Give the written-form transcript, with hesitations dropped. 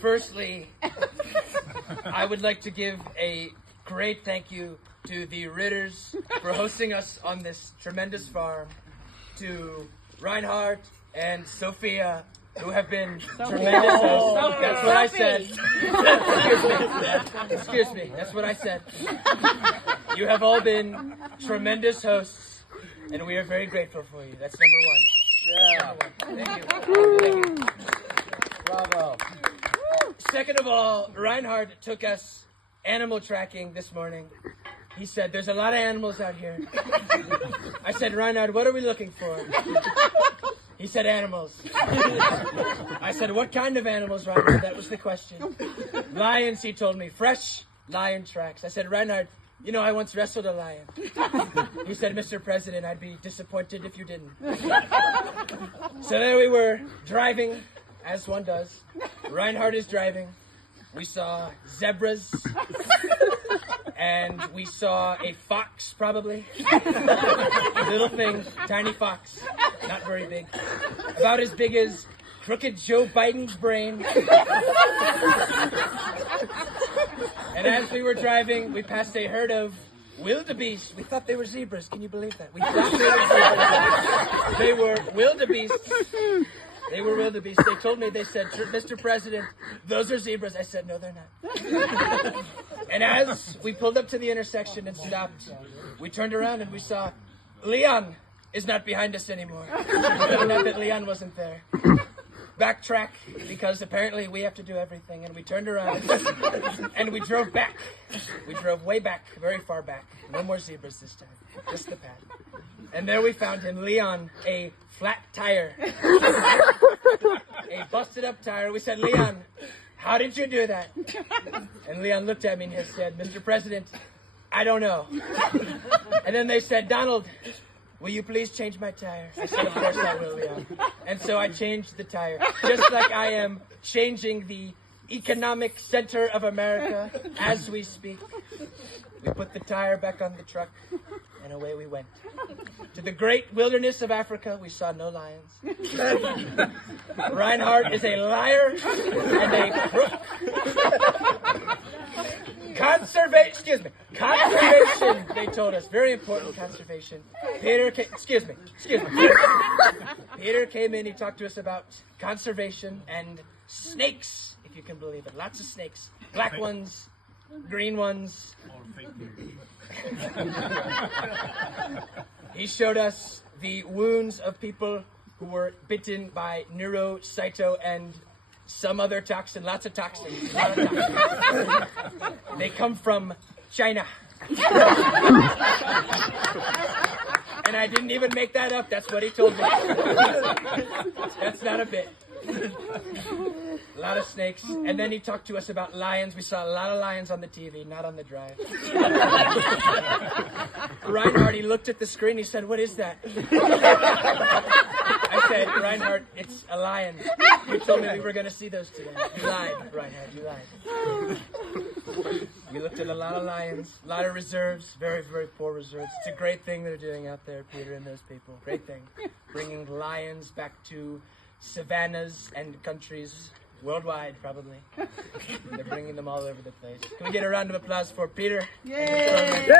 Firstly, I would like to give a great thank you to the Ritters for hosting us on this tremendous farm, to Reinhardt and Sophia, who have been tremendous hosts. That's what I said. Excuse me. That's what I said. You have all been tremendous hosts, and we are very grateful for you. That's number one. Yeah. Thank you. Bravo. Second of all, Reinhardt took us animal tracking this morning. He said, there's a lot of animals out here. I said, Reinhardt, what are we looking for? He said, animals. I said, what kind of animals, Reinhardt? That was the question. Lions, he told me. Fresh lion tracks. I said, Reinhardt, you know, I once wrestled a lion. He said, Mr. President, I'd be disappointed if you didn't. So there we were, driving, as one does. Reinhardt is driving. We saw zebras. And we saw a fox, probably. Little thing, tiny fox. Not very big. About as big as crooked Joe Biden's brain. And as we were driving, we passed a herd of wildebeest. We thought they were zebras. Can you believe that? We thought they were zebras. They were wildebeest. They were wildebeest. They told me, they said, Mr. President, those are zebras. I said, no, they're not. And as we pulled up to the intersection and stopped, we turned around and we saw Leon is not behind us anymore. Not that Leon wasn't there. Backtrack, because apparently we have to do everything. And we turned around and we drove back. We drove way back, very far back. No more zebras this time, just the path. And there we found him, Leon, a flat tire. A busted up tire. We said, Leon, how did you do that? And Leon looked at me and said, Mr. President, I don't know. And then they said, Donald, will you please change my tire? I said, of course I will, Leon. And so I changed the tire. Just like I am changing the economic center of America as we speak. We put the tire back on the truck, and away we went. To the great wilderness of Africa, we saw no lions. Reinhardt is a liar and a crook. Conservation, they told us. Very important conservation. Peter came in, he talked to us about conservation and snakes, if you can believe it. Lots of snakes. Black ones, green ones. He showed us the wounds of people who were bitten by neurocyto and some other toxin, lots of toxins. A lot of toxins. They come from China. And I didn't even make that up. That's what he told me. That's not a bit. A lot of snakes. And then he talked to us about lions. We saw a lot of lions on the TV, not on the drive. Reinhardt, he looked at the screen. He said, what is that? I said, Reinhardt, it's a lion. You told me we were going to see those today. You lied, Reinhardt. You lied. We looked at a lot of lions, a lot of reserves, very, very poor reserves. It's a great thing they're doing out there, Peter and those people. Great thing. Bringing lions back to savannas and countries worldwide, probably. They're bringing them all over the place. Can we get a round of applause for Peter? Yeah.